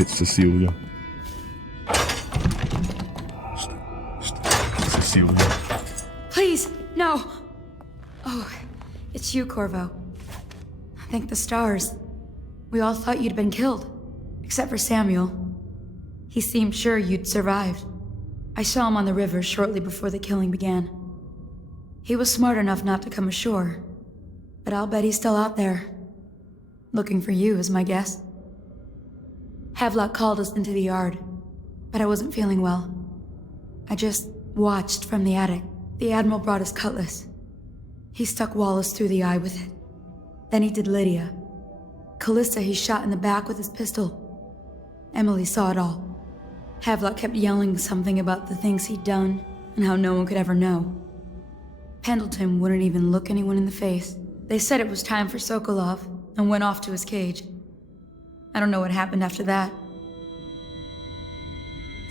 It's Cecilia. Cecilia. Please, no! Oh, it's you, Corvo. Thank the stars. We all thought you'd been killed. Except for Samuel. He seemed sure you'd survived. I saw him on the river shortly before the killing began. He was smart enough not to come ashore. But I'll bet he's still out there. Looking for you, is my guess. Havelock called us into the yard, but I wasn't feeling well. I just watched from the attic. The Admiral brought his cutlass. He stuck Wallace through the eye with it. Then he did Lydia. Callista he shot in the back with his pistol. Emily saw it all. Havelock kept yelling something about the things he'd done and how no one could ever know. Pendleton wouldn't even look anyone in the face. They said it was time for Sokolov and went off to his cage. I don't know what happened after that.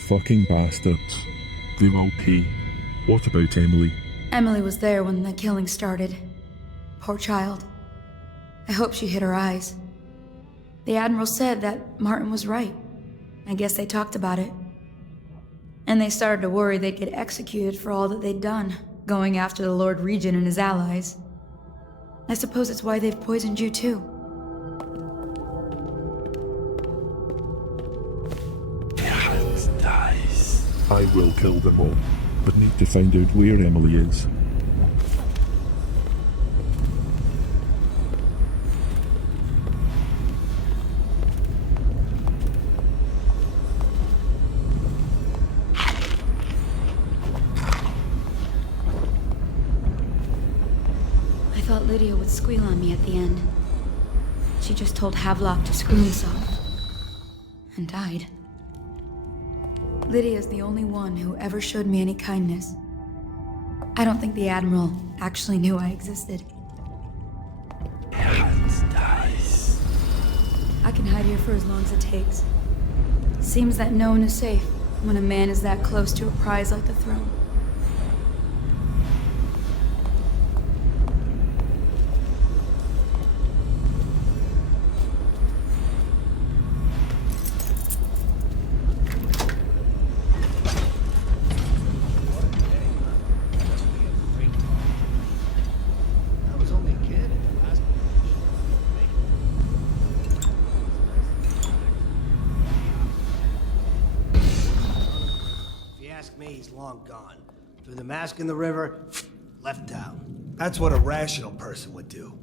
Fucking bastards. They're OP. What about Emily? Emily was there when the killing started. Poor child. I hope she hid her eyes. The Admiral said that Martin was right. I guess they talked about it. And they started to worry they'd get executed for all that they'd done, going after the Lord Regent and his allies. I suppose it's why they've poisoned you too. Hounds dies. I will kill them all, but need to find out where Emily is. I thought Lydia would squeal on me at the end. She just told Havelock to screw himself. And died. Lydia's the only one who ever showed me any kindness. I don't think the Admiral actually knew I existed. Hounds dies. I can hide here for as long as it takes. Seems that no one is safe when a man is that close to a prize like the throne. He's long gone. Threw the mask in the river, left town. That's what a rational person would do.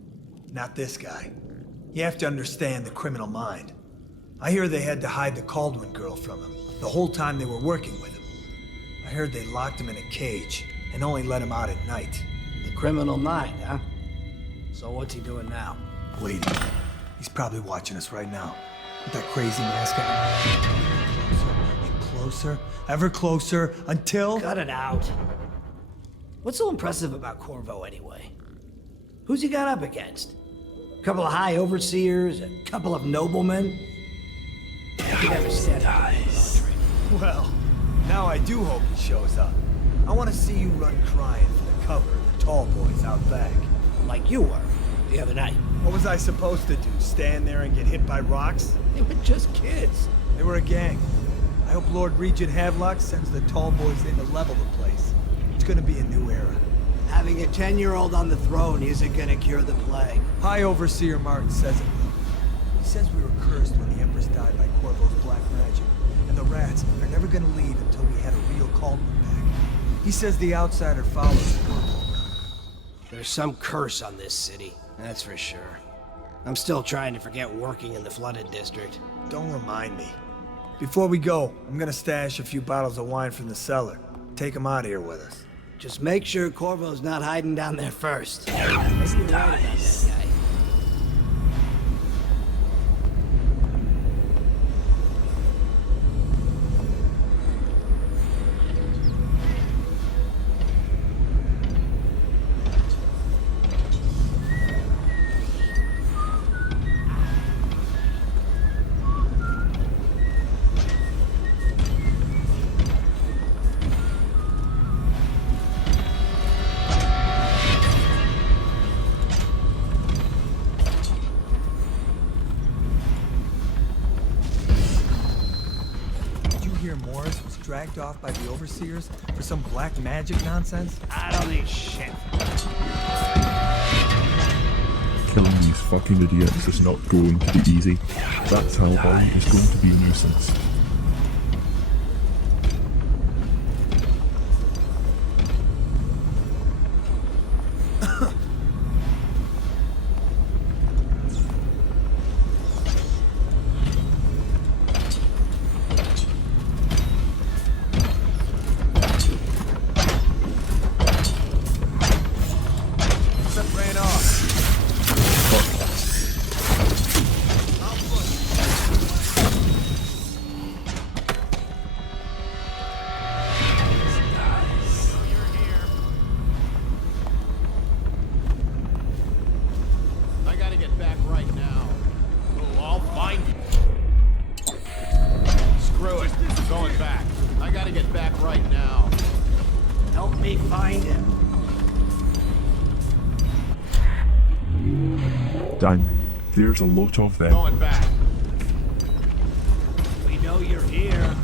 Not this guy. You have to understand the criminal mind. I hear they had to hide the Caldwin girl from him the whole time they were working with him. I heard they locked him in a cage and only let him out at night. The criminal mind, huh? So what's he doing now? Waiting. He's probably watching us right now. With that crazy mask on. Closer and closer, ever closer, until... Cut it out. What's so impressive about Corvo anyway? Who's he got up against? A couple of high overseers, a couple of noblemen? He never said dies. Well, now I do hope he shows up. I want to see you run crying for the cover of the tall boys out back. Like you were the other night. What was I supposed to do? Stand there and get hit by rocks? They were just kids. They were a gang. I hope Lord Regent Havelock sends the tall boys in to level the place. It's gonna be a new era. Having a 10-year-old on the throne isn't gonna cure the plague. High Overseer Martin says it will. He says we were cursed when the Empress died by Corvo's black magic, and the rats are never gonna leave until we had a real Caldwin back. He says the outsider follows Corvo. There's some curse on this city, that's for sure. I'm still trying to forget working in the flooded district. Don't remind me. Before we go, I'm gonna stash a few bottles of wine from the cellar. Take them out of here with us. Just make sure Corvo's not hiding down there first. Hounds dies. dragged off by the overseers for some black magic nonsense? I don't need shit. Killing these fucking idiots is not going to be easy. That Talbot is going to be a nuisance. Dang, there's a lot of them. Going back. We know you're here.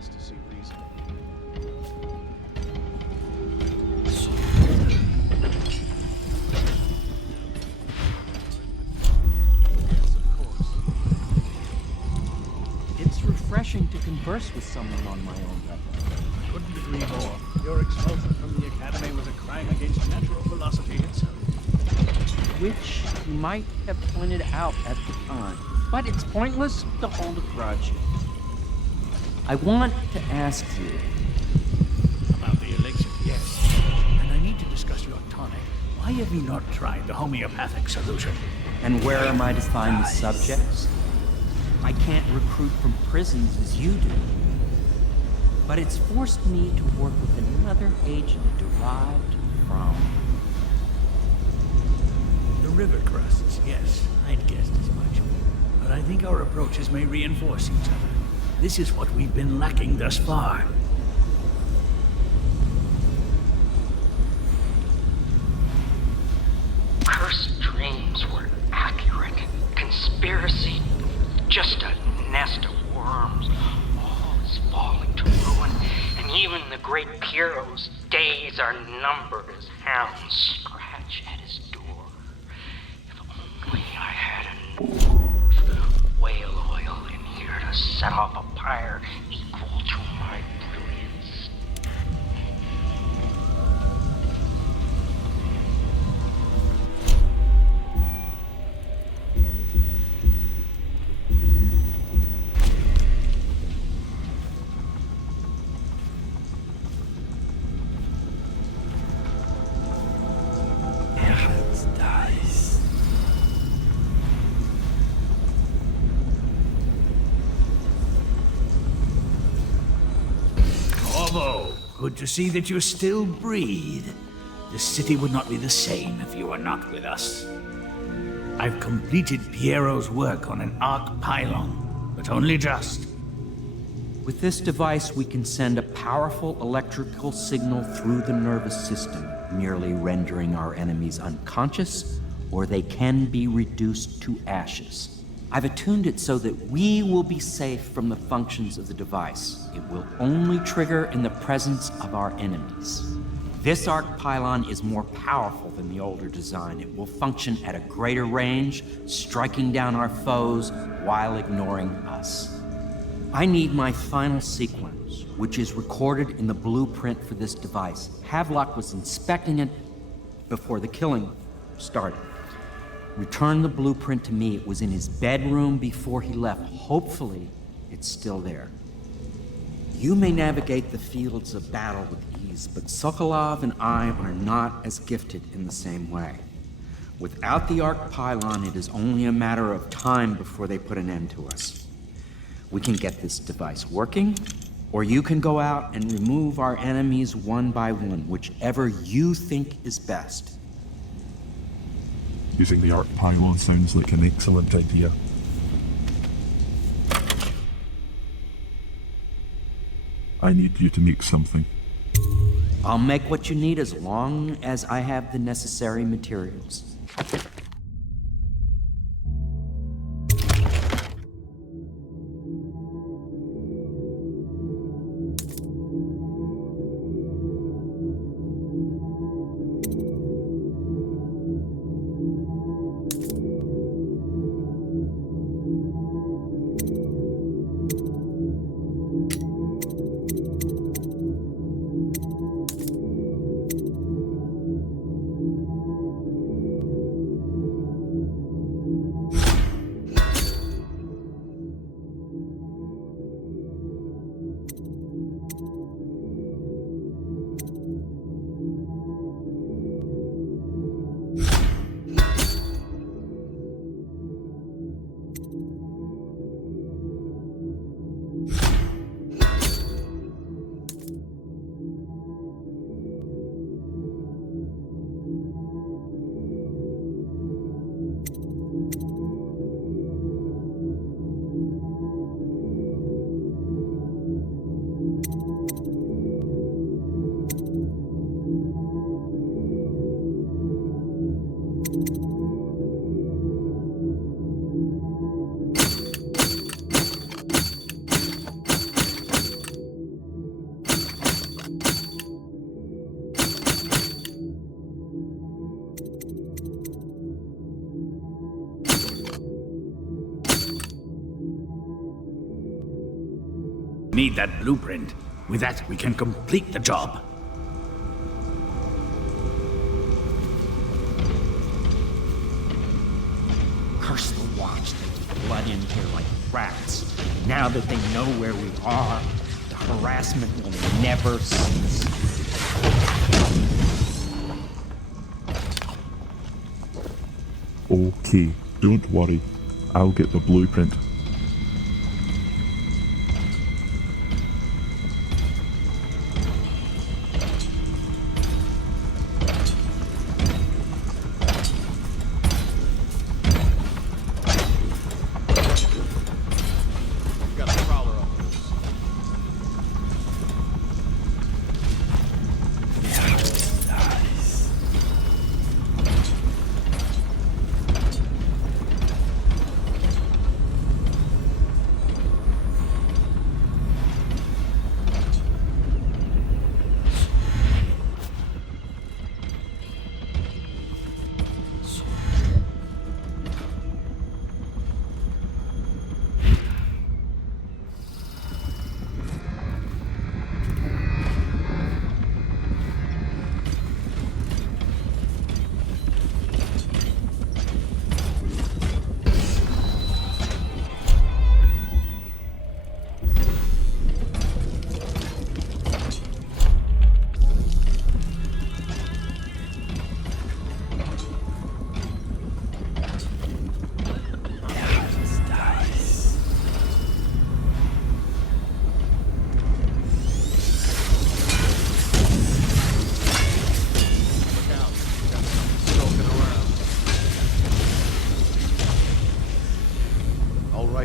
has to see reason. Yes, of course. It's refreshing to converse with someone on my own level. Couldn't agree more. Your expulsion from the Academy was a crime against natural philosophy itself. Which you might have pointed out at the time. But it's pointless to hold a grudge. I want to ask you. About the elixir, yes. And I need to discuss your tonic. Why have you not tried the homeopathic solution? And where am I to find the subjects? I can't recruit from prisons as you do. But it's forced me to work with another agent derived from... The river crusts, yes. I'd guessed as much. But I think our approaches may reinforce each other. This is what we've been lacking thus far. Cursed dreams were accurate. Conspiracy, just a nest of worms. All is falling to ruin, and even the great Pierrot's days are numbered as Hounds scratch at his door. If only I had enough whale oil in here to set off a pyre equal to my brilliance. Hounds dies. Corvo, good to see that you still breathe. The city would not be the same if you were not with us. I've completed Piero's work on an arc pylon, but only just. With this device, we can send a powerful electrical signal through the nervous system, merely rendering our enemies unconscious, or they can be reduced to ashes. I've attuned it so that we will be safe from the functions of the device. It will only trigger in the presence of our enemies. This arc pylon is more powerful than the older design. It will function at a greater range, striking down our foes while ignoring us. I need my final sequence, which is recorded in the blueprint for this device. Havelock was inspecting it before the killing started. Return the blueprint to me. It was in his bedroom before he left. Hopefully, it's still there. You may navigate the fields of battle with ease, but Sokolov and I are not as gifted in the same way. Without the arc pylon, it is only a matter of time before they put an end to us. We can get this device working, or you can go out and remove our enemies one by one, whichever you think is best. Using the arc pylon sounds like an excellent idea. I need you to make something. I'll make what you need as long as I have the necessary materials. Need that blueprint. With that, we can complete the job. Curse the watch. They flood in here like rats. Now that they know where we are, the harassment will never cease. Okay, don't worry. I'll get the blueprint.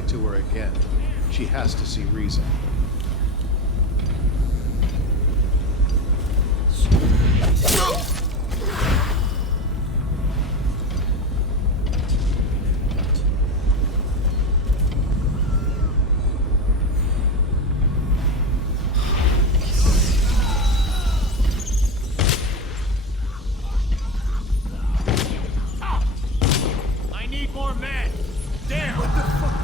To her again. She has to see reason. I need more men! Damn! What the fuck?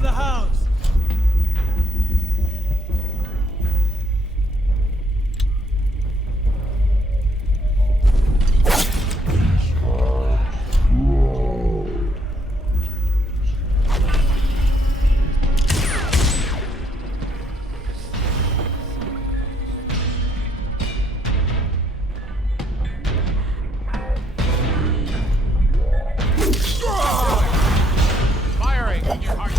The Hounds! Firing in your heart.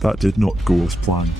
That did not go as planned.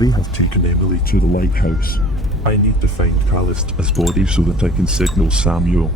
They have taken Emily to the lighthouse. I need to find Callista's body so that I can signal Samuel.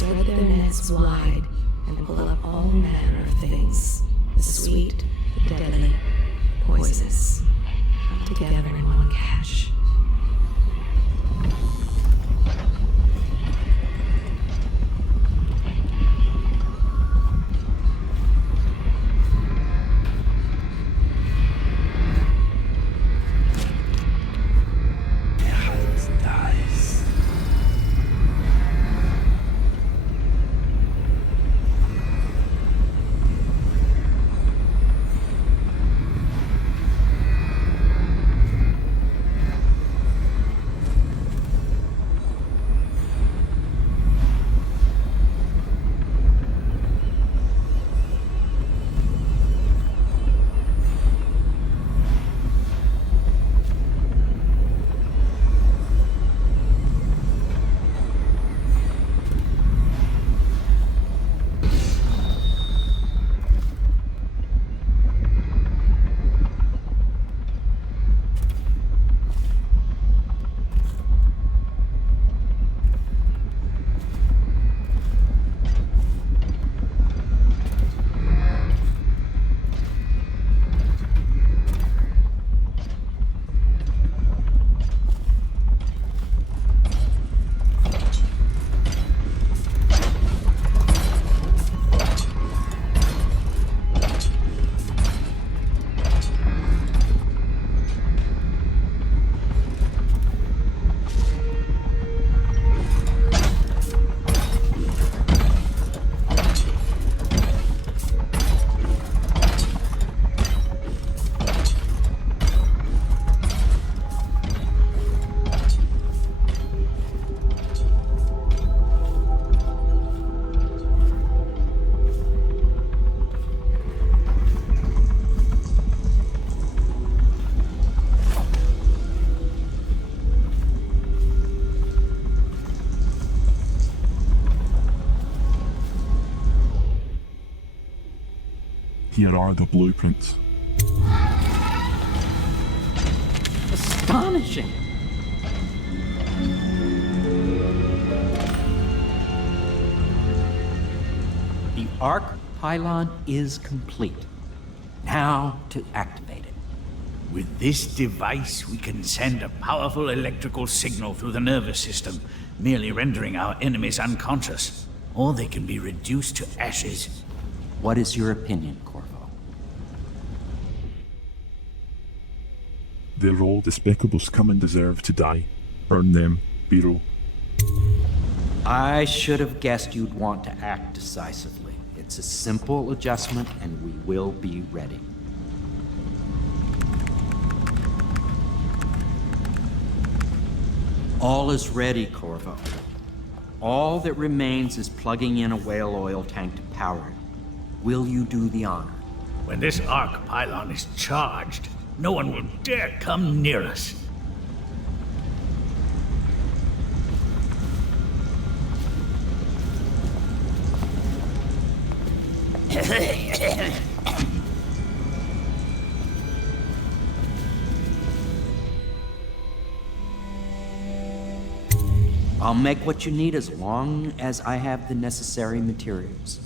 spread their nets wide and pull up all manner of things, the sweet, the deadly, poisonous, up together in one catch. Here are the blueprints. Astonishing! The Arc pylon is complete. Now to activate it. With this device, we can send a powerful electrical signal through the nervous system, merely rendering our enemies unconscious. or they can be reduced to ashes. What is your opinion, Corvo? They're all despicable scum and deserve to die. Burn them, Biro. I should have guessed you'd want to act decisively. It's a simple adjustment, and we will be ready. All is ready, Corvo. All that remains is plugging in a whale oil tank to power it. Will you do the honor? When this arc pylon is charged, no one will dare come near us. I'll make what you need as long as I have the necessary materials.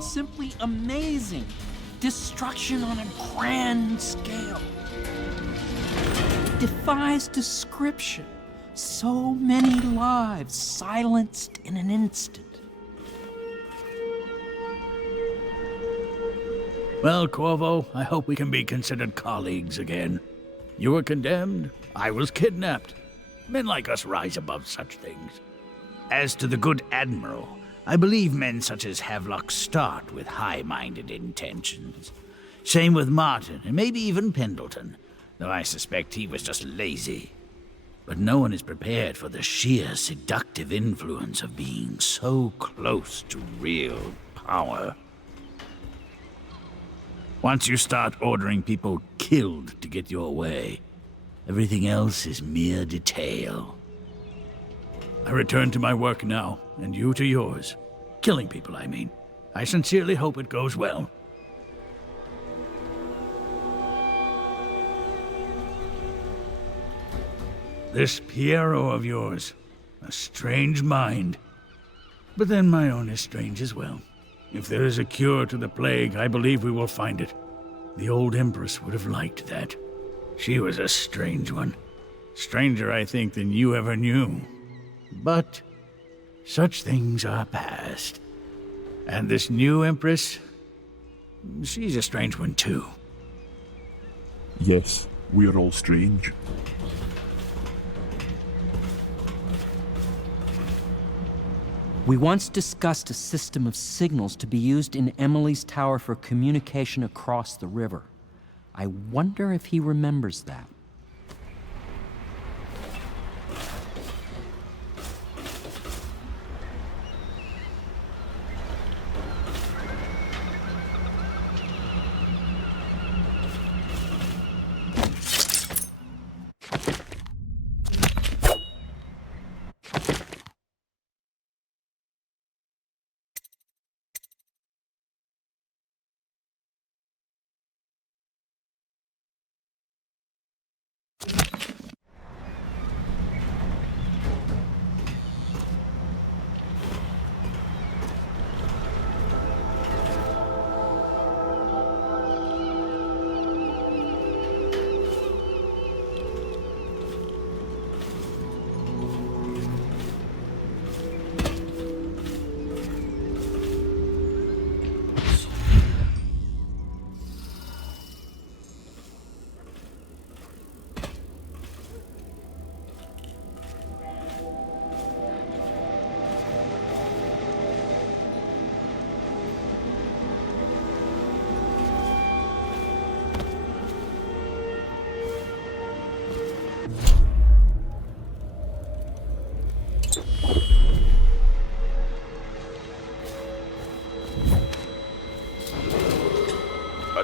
Simply amazing. Destruction on a grand scale. Defies description. So many lives silenced in an instant. Well, Corvo, I hope we can be considered colleagues again. You were condemned, I was kidnapped. Men like us rise above such things. As to the good Admiral, I believe men such as Havelock start with high-minded intentions. Same with Martin, and maybe even Pendleton, though I suspect he was just lazy. But no one is prepared for the sheer seductive influence of being so close to real power. Once you start ordering people killed to get your way, everything else is mere detail. I return to my work now, and you to yours. Killing people, I mean. I sincerely hope it goes well. This Piero of yours, a strange mind. But then my own is strange as well. If there is a cure to the plague, I believe we will find it. The old Empress would have liked that. She was a strange one. Stranger, I think, than you ever knew. But such things are past. And this new Empress, she's a strange one too. Yes, we are all strange. We once discussed a system of signals to be used in Emily's tower for communication across the river. I wonder if he remembers that.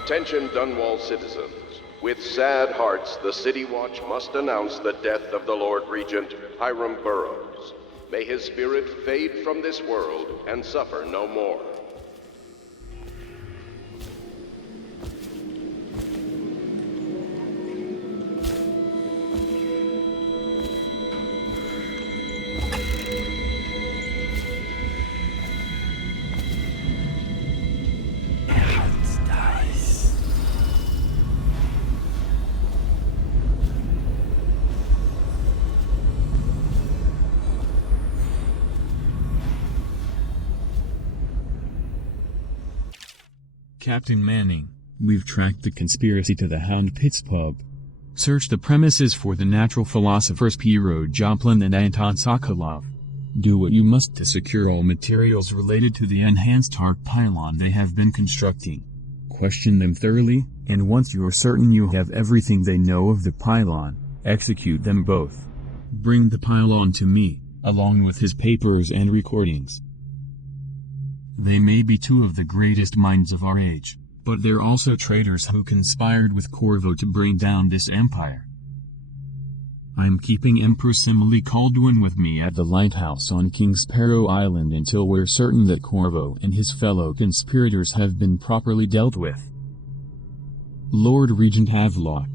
Attention Dunwall citizens. With sad hearts, the City Watch must announce the death of the Lord Regent, Hiram Burrows. May his spirit fade from this world and suffer no more. Captain Manning, we've tracked the conspiracy to the Hound Pits pub. Search the premises for the natural philosophers Piero Joplin and Anton Sokolov. Do what you must to secure all materials related to the enhanced arc pylon they have been constructing. Question them thoroughly, and once you're certain you have everything they know of the pylon, execute them both. Bring the pylon to me, along with his papers and recordings. They may be two of the greatest minds of our age, but they're also traitors who conspired with Corvo to bring down this empire. I'm keeping Empress Emily Kaldwin with me at the lighthouse on King Sparrow Island until we're certain that Corvo and his fellow conspirators have been properly dealt with. Lord Regent Havelock.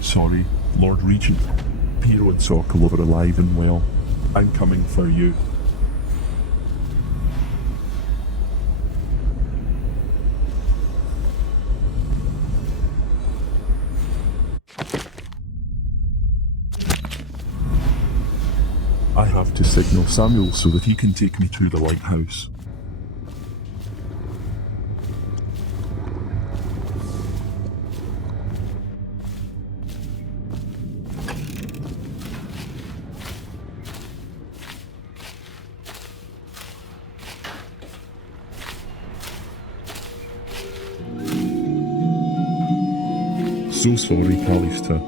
Sorry, Lord Regent. Piero and Sokolov are alive and well. I'm coming for you. I have to signal Samuel so that he can take me to the lighthouse. So sorry, Callista.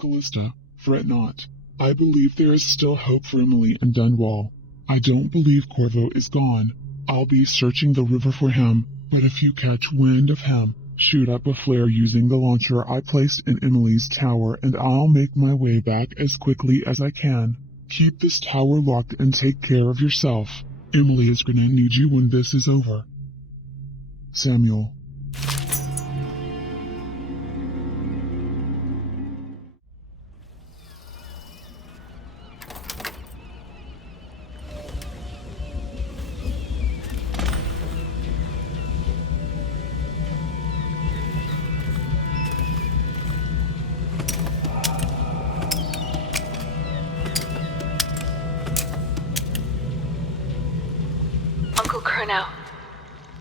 Callista, fret not. I believe there is still hope for Emily and Dunwall. I don't believe Corvo is gone. I'll be searching the river for him, but if you catch wind of him, shoot up a flare using the launcher I placed in Emily's tower and I'll make my way back as quickly as I can. Keep this tower locked and take care of yourself. Emily is gonna need you when this is over. Samuel.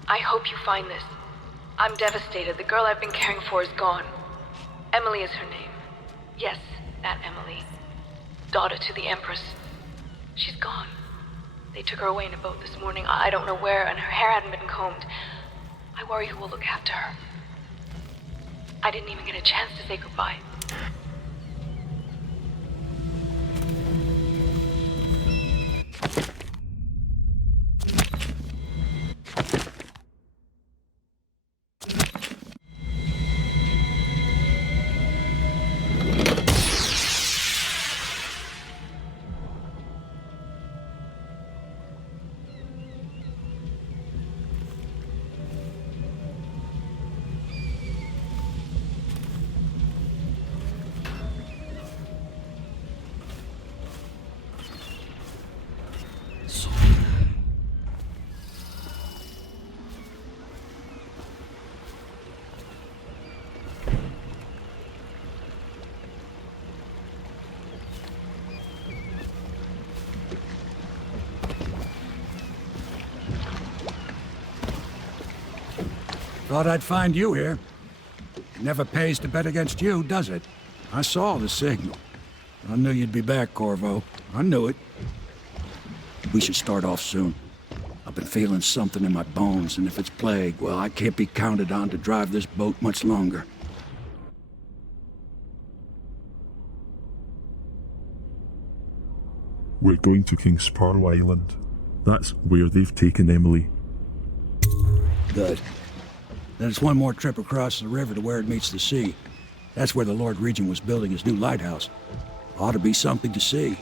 I hope you find this. I'm devastated. The girl I've been caring for is gone. Emily is her name. Yes, that Emily. Daughter to the Empress. She's gone. They took her away in a boat this morning. I don't know where, and her hair hadn't been combed. I worry who will look after her. I didn't even get a chance to say goodbye. Thought I'd find you here. It never pays to bet against you, does it? I saw the signal. I knew you'd be back, Corvo. I knew it. We should start off soon. I've been feeling something in my bones, and if it's plague, well, I can't be counted on to drive this boat much longer. We're going to King's Pearl Island. That's where they've taken Emily. Good. Then it's one more trip across the river to where it meets the sea. That's where the Lord Regent was building his new lighthouse. Ought to be something to see.